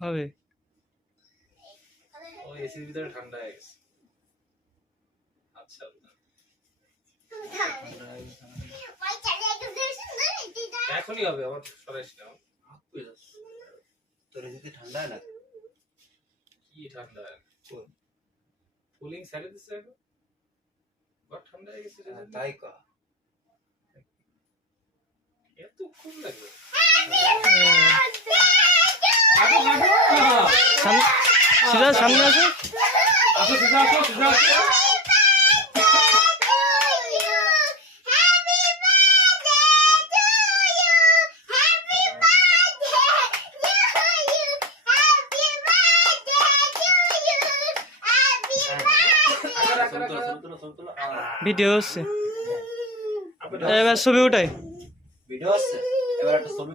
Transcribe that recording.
হবে ও এসির ভিতরে ঠান্ডা হয়ে গেছে। আচ্ছা এখনই হবে, আমার সরাইস না। তোর এদিকে ঠান্ডা না? কি ঠান্ডা? কুলিং সাইডে দিছে এখন, বড় ঠান্ডা হয়ে গেছে। তাই কর, এত খুব লাগে। সিধা সামনে আসো, আসো সিধা আসো, সিধা আসো। ভিডিও হচ্ছে, এবার ছবি উঠাই। ভিডিও আছে, এবার একটা ছবি